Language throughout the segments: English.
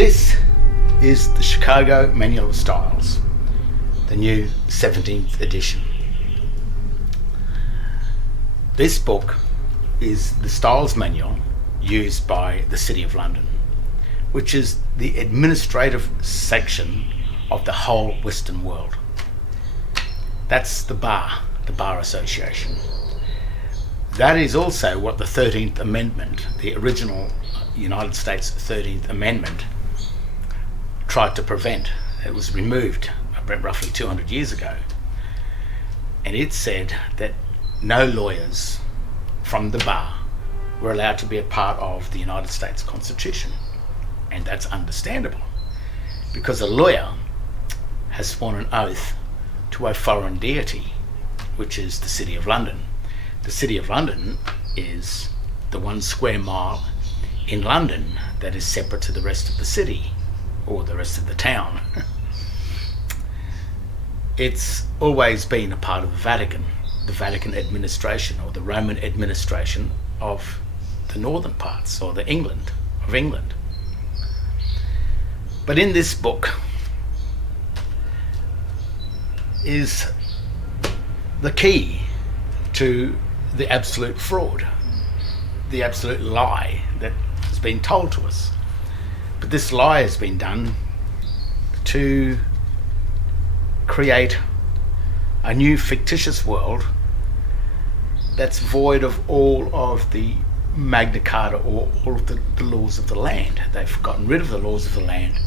This is the Chicago Manual of Styles, the new 17th edition. This book is the styles manual used by the City of London, which is the administrative section of the whole Western world. That's the Bar Association. That is also what the 13th Amendment, the original United States 13th Amendment, tried to prevent. It was removed roughly 200 years ago. And it said that no lawyers from the bar were allowed to be a part of the United States Constitution. And that's understandable, because a lawyer has sworn an oath to a foreign deity, which is the City of London. The City of London is the 1 square mile in London that is separate to the rest of the city, or the rest of the town. It's always been a part of the Vatican administration, or the Roman administration of the northern parts, or the England. But in this book is the key to the absolute fraud, the absolute lie that has been told to us. But this lie has been done to create a new fictitious world that's void of all of the Magna Carta, or all of the laws of the land. They've gotten rid of the laws of the land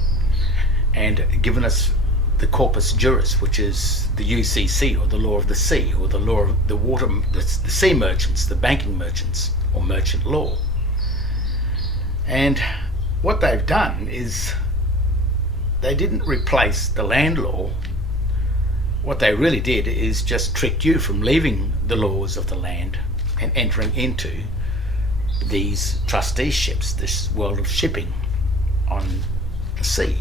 and given us the corpus juris, which is the UCC, or the law of the sea, or the law of the water, the sea merchants, the banking merchants, or merchant law. And what they've done is they didn't replace the land law. What they really did is just tricked you from leaving the laws of the land and entering into these trusteeships, this world of shipping on the sea.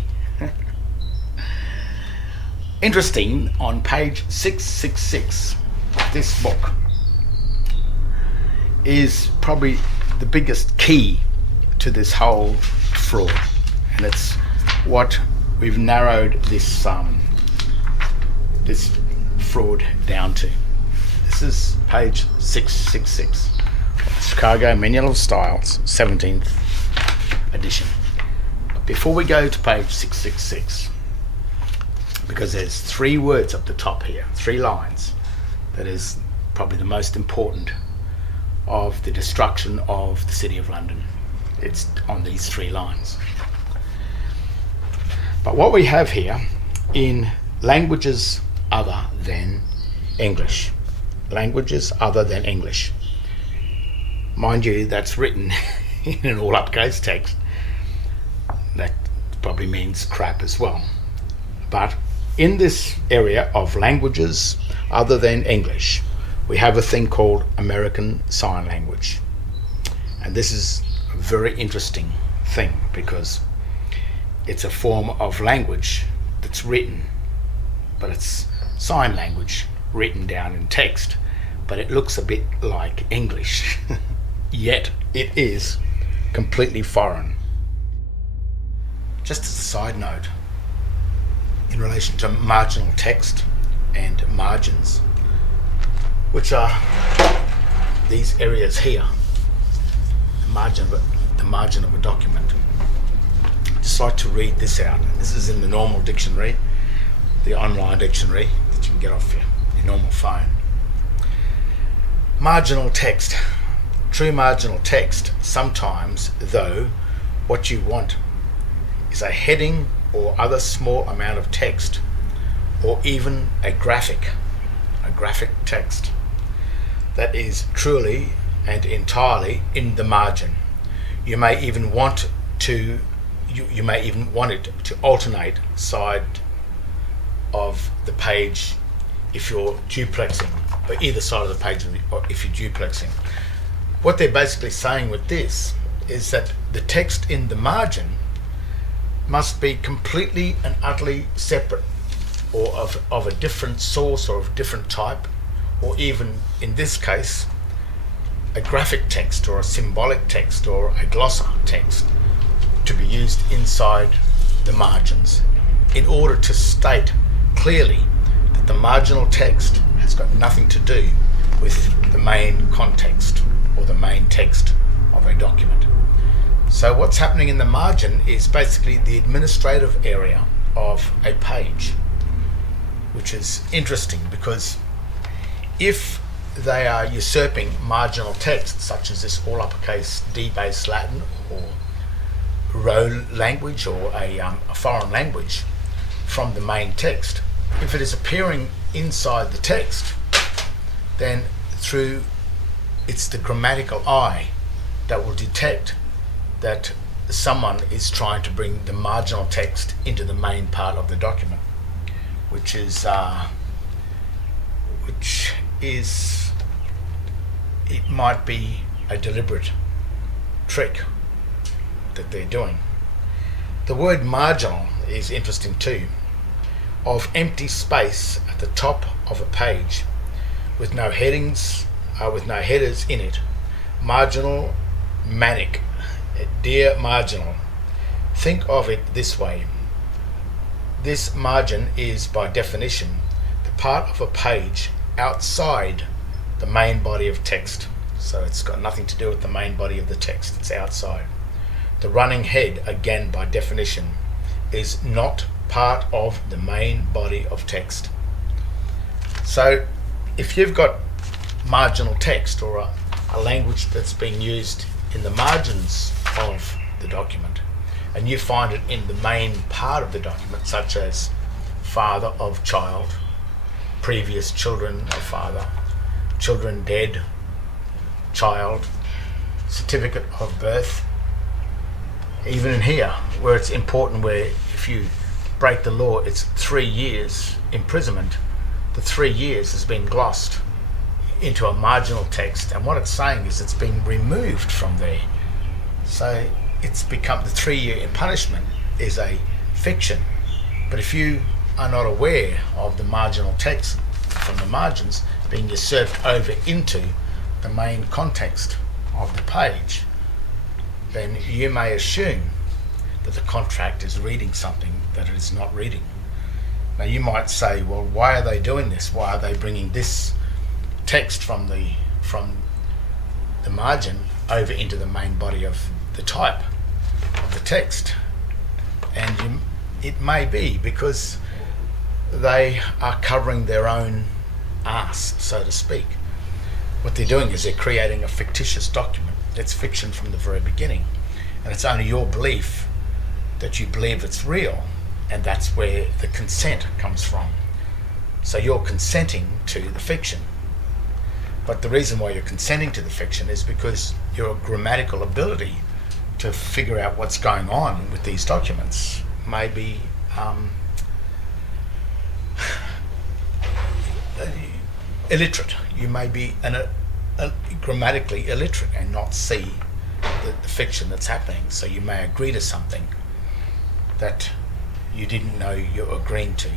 Interesting, on page 666 of this book is probably the biggest key to this whole fraud, and it's what we've narrowed this this fraud down to. This is page 666 of the Chicago Manual of Styles, 17th edition. But before we go to page 666, because there's 3 words up the top here, 3 lines, that is probably the most important of the destruction of the City of London. It's on these 3 lines. But what we have here in languages other than English, mind you, that's written in an all uppercase text. That probably means crap as well. But in this area of languages other than English, we have a thing called American Sign Language. And this is a very interesting thing, because it's a form of language that's written, but it's sign language written down in text, but it looks a bit like English. Yet it is completely foreign. Just as a side note, in relation to marginal text and margins, which are these areas here, the margin of a document. I'd just like to read this out. This is in the normal dictionary, the online dictionary that you can get off your normal phone. Marginal text. True marginal text, sometimes, though, what you want is a heading or other small amount of text, or even a graphic text that is truly and entirely in the margin. You may even want it to alternate side of the page if you're duplexing, or either side of the page if you're duplexing. What they're basically saying with this is that the text in the margin must be completely and utterly separate, or of a different source, or of a different type, or even in this case a graphic text, or a symbolic text, or a glossar text, to be used inside the margins in order to state clearly that the marginal text has got nothing to do with the main context or the main text of a document. So what's happening in the margin is basically the administrative area of a page, which is interesting because if they are usurping marginal text such as this all uppercase D-based Latin or Row language or a foreign language from the main text, if it is appearing inside the text, then it's the grammatical eye that will detect that someone is trying to bring the marginal text into the main part of the document, which is it might be a deliberate trick that they're doing. The word marginal is interesting too, of empty space at the top of a page with no headings, with no headers in it. Marginal, manic, dear marginal. Think of it this way. This margin is by definition the part of a page outside the main body of text. So it's got nothing to do with the main body of the text, it's outside. The running head, again by definition, is not part of the main body of text. So if you've got marginal text or a language that's being used in the margins of the document, and you find it in the main part of the document, such as father of child, previous children of father, children dead, child, certificate of birth, even in here where it's important, where if you break the law it's 3 years imprisonment, the 3 years has been glossed into a marginal text, and what it's saying is it's been removed from there. So it's become, the 3-year punishment is a fiction. But if you are not aware of the marginal text from the margins being usurped over into the main context of the page, then you may assume that the contract is reading something that it is not reading. Now you might say, well, why are they doing this? Why are they bringing this text from the margin over into the main body of the type of the text? And it may be because they are covering their own arse, so to speak. What they're doing is they're creating a fictitious document. It's fiction from the very beginning, and it's only your belief that you believe it's real, and that's where the consent comes from. So you're consenting to the fiction, but the reason why you're consenting to the fiction is because your grammatical ability to figure out what's going on with these documents may be illiterate. You may be grammatically illiterate and not see the fiction that's happening. So you may agree to something that you didn't know you're agreeing to.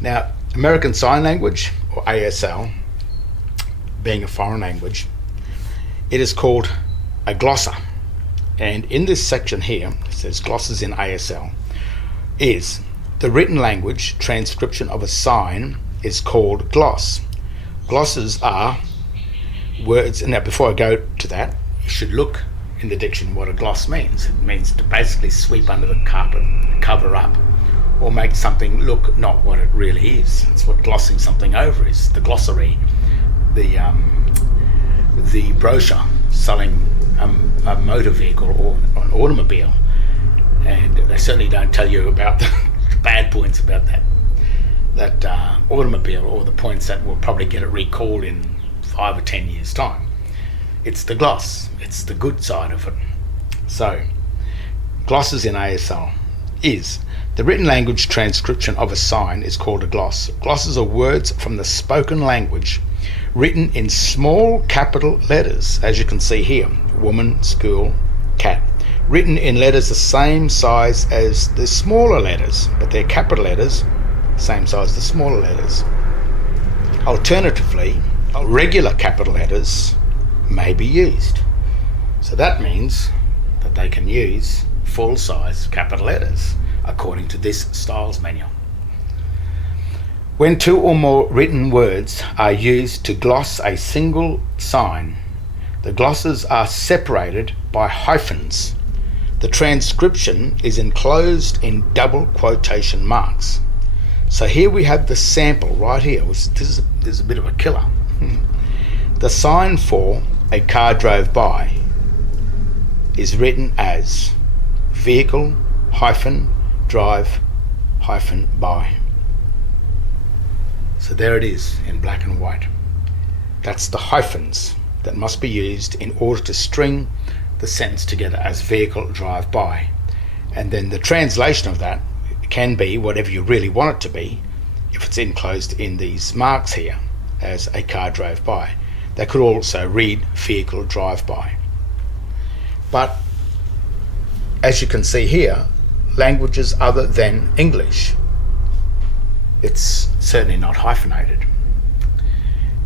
Now, American Sign Language, or ASL, being a foreign language, it is called a glossa. And in this section here, it says glosses in ASL, is the written language transcription of a sign is called gloss. Glosses are words, and now before I go to that, you should look in the dictionary what a gloss means. It means to basically sweep under the carpet, cover up, or make something look not what it really is. It's what glossing something over is. The glossary, the brochure selling a motor vehicle or an automobile, and they certainly don't tell you about the bad points about that automobile, or the points that will probably get it recalled in 5 or 10 years time. It's the gloss, it's the good side of it. So glosses in ASL is the written language transcription of a sign is called a gloss. Glosses are words from the spoken language written in small capital letters, as you can see here: woman, school, cat, written in letters the same size as the smaller letters, but they're capital letters, same size as the smaller letters. Alternatively, regular capital letters may be used. So that means that they can use full-size capital letters according to this styles manual. When two or more written words are used to gloss a single sign, the glosses are separated by hyphens. The transcription is enclosed in double quotation marks. So here we have the sample right here, which this is a bit of a killer. The sign for a car drove by is written as vehicle hyphen drive hyphen by. So there it is in black and white. That's the hyphens that must be used in order to string the sentence together as vehicle drive by. And then the translation of that can be whatever you really want it to be if it's enclosed in these marks here as a car drove by. They could also read vehicle drive by. But as you can see here, languages other than English, it's certainly not hyphenated.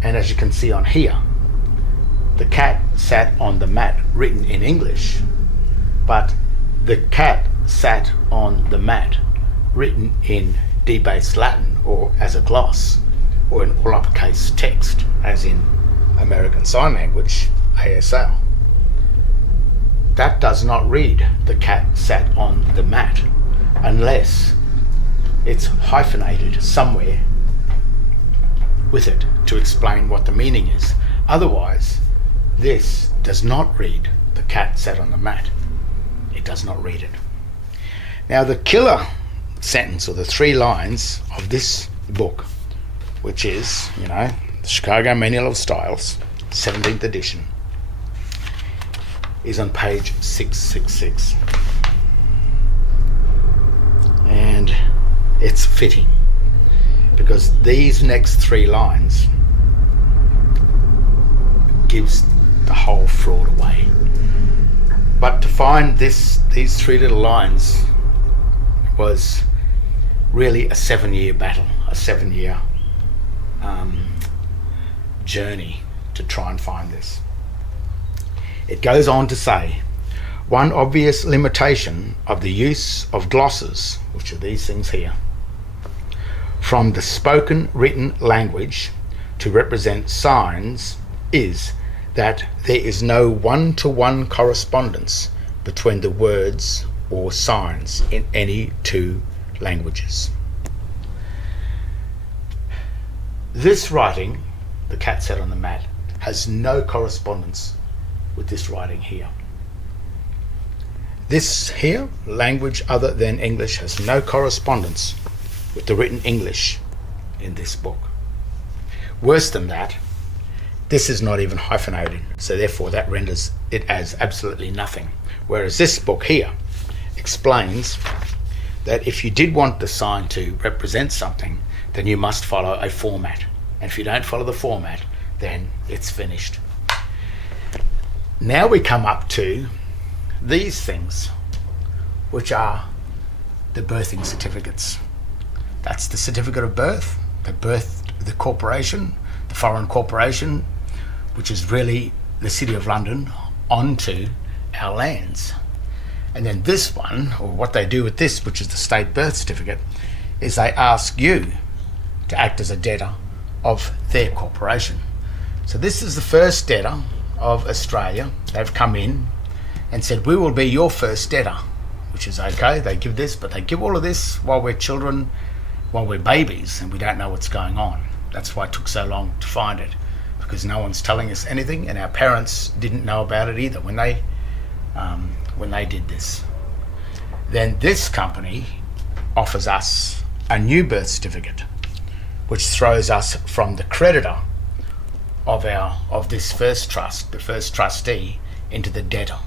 And as you can see on here, the cat sat on the mat, written in English, but the cat sat on the mat, written in debased Latin or as a gloss or in all uppercase text, as in American Sign Language, ASL. That does not read the cat sat on the mat unless it's hyphenated somewhere with it to explain what the meaning is. Otherwise, this does not read the cat sat on the mat. It does not read it. Now the killer sentence, or the 3 lines of this book, which is, the Chicago Manual of Styles, 17th edition, is on page 666. And it's fitting because these next 3 lines gives the whole fraud away. But to find these 3 little lines was really a 7-year battle, a 7-year journey to try and find this. It goes on to say, one obvious limitation of the use of glosses, which are these things here, from the spoken written language to represent signs is that there is no one-to-one correspondence between the words or signs in any 2 languages. This writing, the cat sat on the mat, has no correspondence with this writing here. This here, language other than English, has no correspondence with the written English in this book. Worse than that, this is not even hyphenated, so therefore that renders it as absolutely nothing. Whereas this book here explains that if you did want the sign to represent something, then you must follow a format. And if you don't follow the format, then it's finished. Now we come up to these things, which are the birthing certificates. That's the certificate of birth, the corporation, the foreign corporation, which is really the City of London, onto our lands. And then this one, or what they do with this, which is the state birth certificate, is they ask you to act as a debtor of their corporation. So this is the first debtor of Australia. They've come in and said, we will be your first debtor, which is okay. They give this, but they give all of this while we're children, while we're babies, and we don't know what's going on. That's why it took so long to find it, because no one's telling us anything, and our parents didn't know about it either when they did this. Then this company offers us a new birth certificate, which throws us from the creditor of this first trust, the first trustee, into the debtor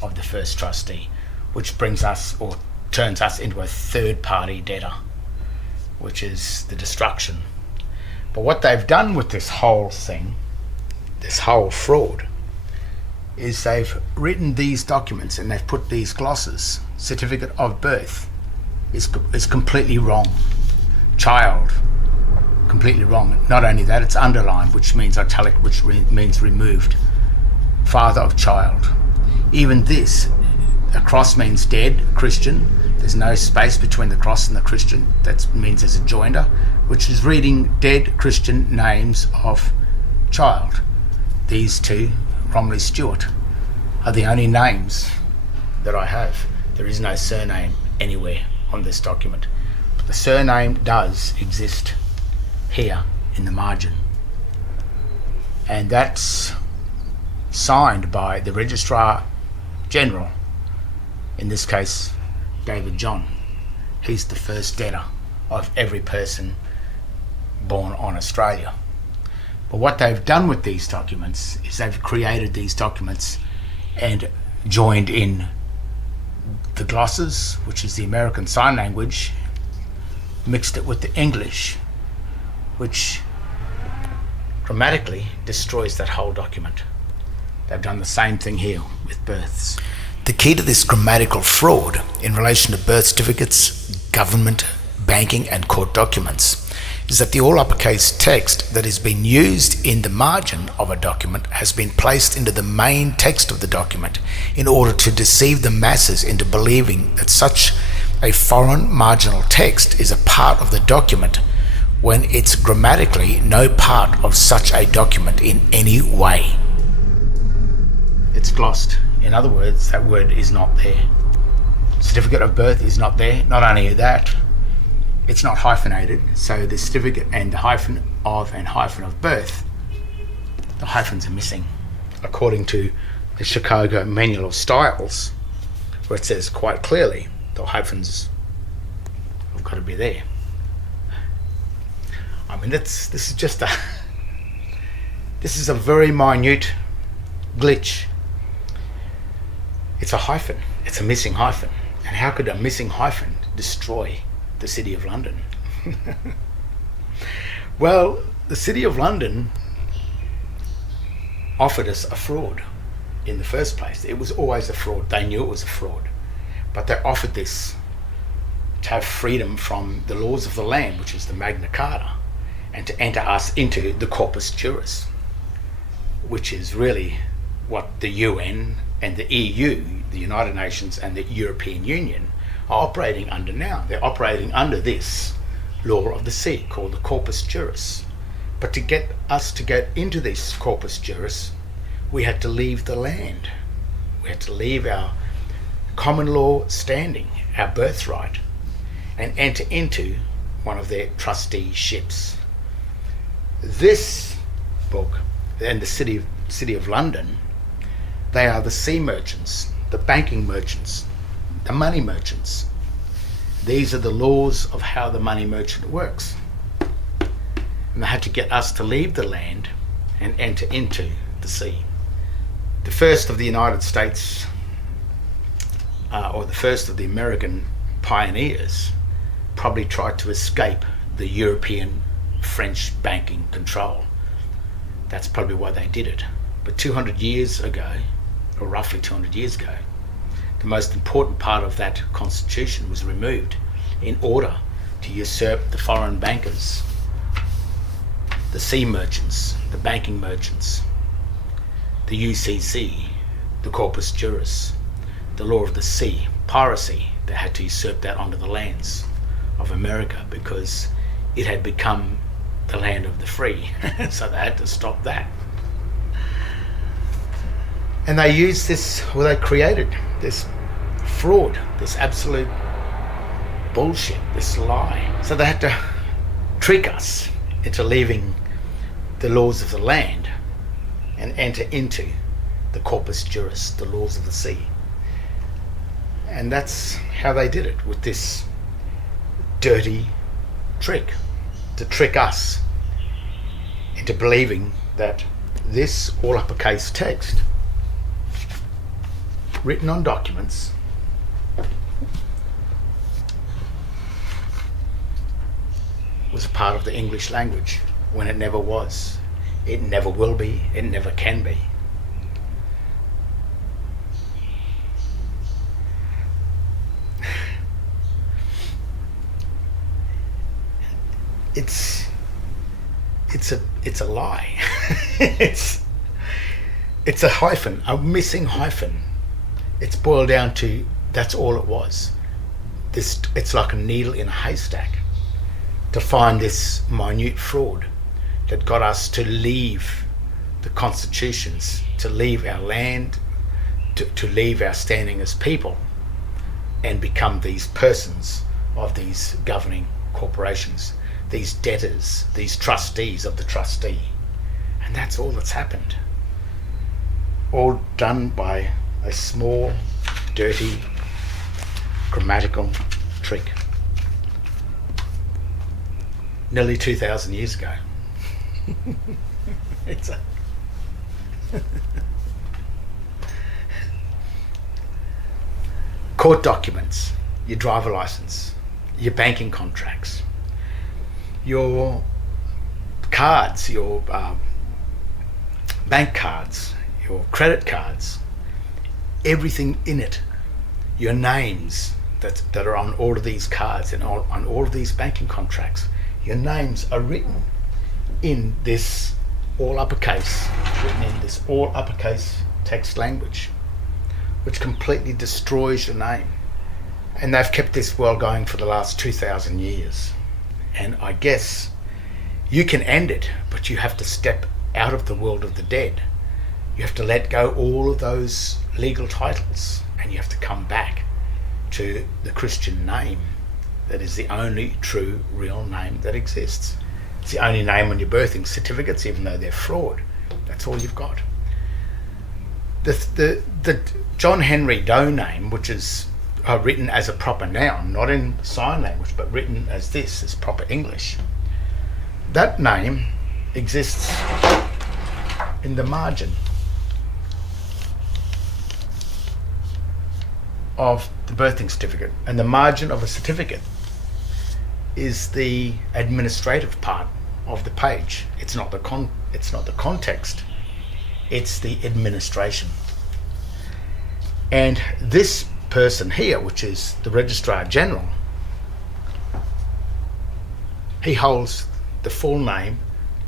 of the first trustee, which brings us, or turns us, into a third-party debtor, which is the destruction. But what they've done with this whole thing, this whole fraud, is they've written these documents and they've put these glosses. Certificate of birth is completely wrong. Child, completely wrong. Not only that, it's underlined, which means italic, which means removed. father of child. Even this, a cross means dead, Christian. There's no space between the cross and the Christian. That means there's a joinder, which is reading dead Christian names of child. These two, Romilly Stewart, are the only names that I have. There is no surname anywhere on this document. But the surname does exist here in the margin. And that's signed by the Registrar General, in this case David John. He's the first debtor of every person born on Australia. But what they've done with these documents is they've created these documents and joined in the glosses, which is the American Sign Language, mixed it with the English, which grammatically destroys that whole document. They've done the same thing here with births. The key to this grammatical fraud in relation to birth certificates, government, banking and court documents is that the all uppercase text that is being used in the margin of a document has been placed into the main text of the document in order to deceive the masses into believing that such a foreign marginal text is a part of the document when it's grammatically no part of such a document in any way. It's glossed. In other words, that word is not there. Certificate of birth is not there. Not only that, it's not hyphenated, so the certificate and the hyphen of and hyphen of birth, the hyphens are missing. According to the Chicago Manual of Styles, where it says quite clearly the hyphens have got to be there. I mean, this is a very minute glitch. It's a hyphen. It's a missing hyphen. And how could a missing hyphen destroy the City of London? Well, the City of London offered us a fraud in the first place. It was always a fraud. They knew it was a fraud. But they offered this to have freedom from the laws of the land, which is the Magna Carta, and to enter us into the corpus juris, which is really what the UN and the EU, the United Nations and the European Union, are operating under now. They're operating under this law of the sea called the corpus juris. But to get us to get into this corpus juris, we had to leave the land. We had to leave our common law standing, our birthright, and enter into one of their trusteeships. This book and the City of London, they are the sea merchants, the banking merchants, the money merchants. These are the laws of how the money merchant works. And they had to get us to leave the land and enter into the sea. The first of the United States, or the first of the American pioneers, probably tried to escape the European French banking control. That's probably why they did it. But 200 years ago, or roughly 200 years ago, the most important part of that constitution was removed in order to usurp the foreign bankers, the sea merchants, the banking merchants, the UCC, the corpus juris, the law of the sea, piracy. They had to usurp that onto the lands of America because it had become the land of the free. So they had to stop that. And they used this, well, they created this fraud, this absolute bullshit, this lie. So they had to trick us into leaving the laws of the land and enter into the corpus juris, the laws of the sea. And that's how they did it, with this dirty trick, to trick us into believing that this all uppercase text written on documents was a part of the English language, when it never was. It never will be. It never can be. It's a lie. It's a hyphen, a missing hyphen. It's boiled down to, that's all it was. It's like a needle in a haystack to find this minute fraud that got us to leave the constitutions, to leave our land, to leave our standing as people, and become these persons of these governing corporations, these debtors, these trustees of the trustee. And that's all that's happened. All done by a small, dirty, grammatical trick. Nearly 2,000 years ago. It's a court documents, your driver license, your banking contracts, your cards, your bank cards, your credit cards, everything in it, your names that are on all of these cards and on all of these banking contracts, your names are written in this all uppercase text language, which completely destroys your name. And they've kept this world going for the last 2,000 years. And I guess you can end it, but you have to step out of the world of the dead. You have to let go all of those legal titles, and you have to come back to the Christian name that is the only true, real name that exists. It's the only name on your birthing certificates, even though they're fraud. That's all you've got. The John Henry Doe name, which is written as a proper noun, not in sign language, but written as this, as proper English, that name exists in the margin of the birthing certificate. And the margin of a certificate is the administrative part of the page. It's not the context, it's the administration. And this person here, which is the Registrar General, he holds the full name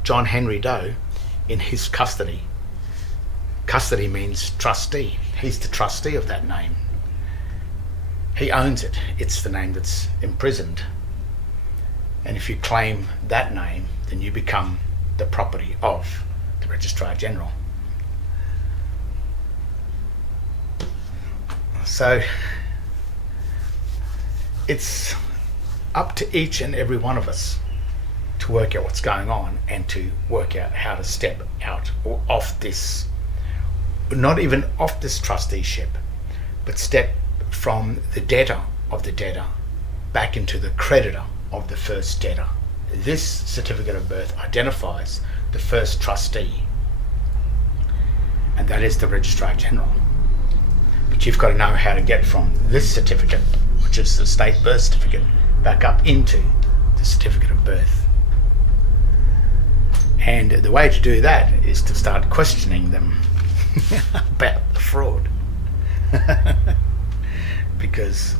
John Henry Doe in his custody. Custody means trustee. He's the trustee of that name. He owns it. It's the name that's imprisoned. And if you claim that name, then you become the property of the Registrar General. So it's up to each and every one of us to work out what's going on and to work out how to step out or off this, not even off this trusteeship, but step from the debtor of the debtor back into the creditor of the first debtor. This certificate of birth identifies the first trustee, and that is the Registrar General. But you've got to know how to get from this certificate, which is the state birth certificate, back up into the certificate of birth. And the way to do that is to start questioning them about the fraud. Because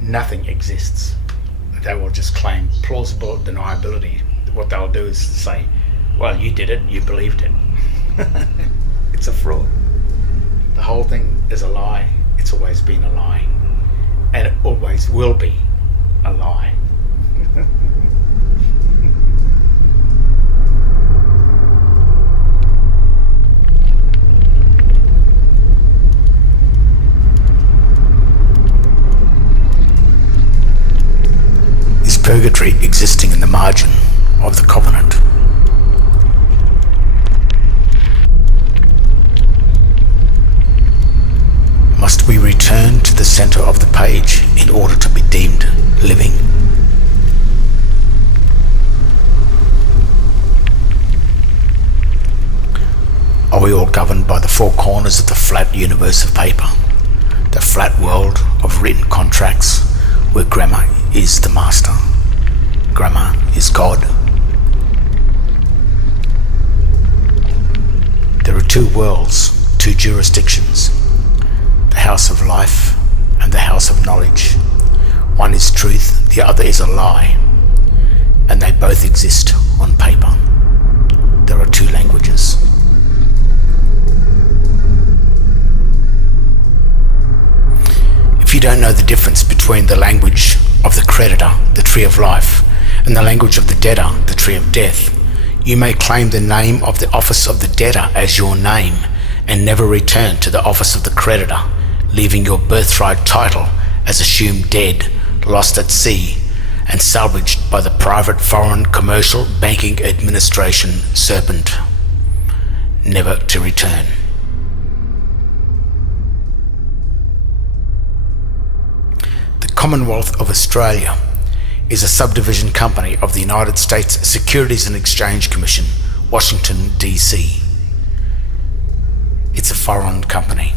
nothing exists. They will just claim plausible deniability. What they'll do is say, well, you did it, you believed it. It's a fraud. The whole thing is a lie. It's always been a lie. And it always will be a lie. Purgatory existing in the margin of the covenant. Must we return to the center of the page in order to be deemed living? Are we all governed by the four corners of the flat universe of paper, the flat world of written contracts where grammar is the master? Grammar is God. There are two worlds, two jurisdictions, the house of life and the house of knowledge. One is truth, the other is a lie, and they both exist on paper. There are two languages. don't know the difference between the language of the creditor, the tree of life, and the language of the debtor, the tree of death, you may claim the name of the office of the debtor as your name and never return to the office of the creditor, leaving your birthright title as assumed dead, lost at sea, and salvaged by the private foreign commercial banking administration serpent, never to return. The Commonwealth of Australia is a subdivision company of the United States Securities and Exchange Commission, Washington, D.C. It's a foreign company.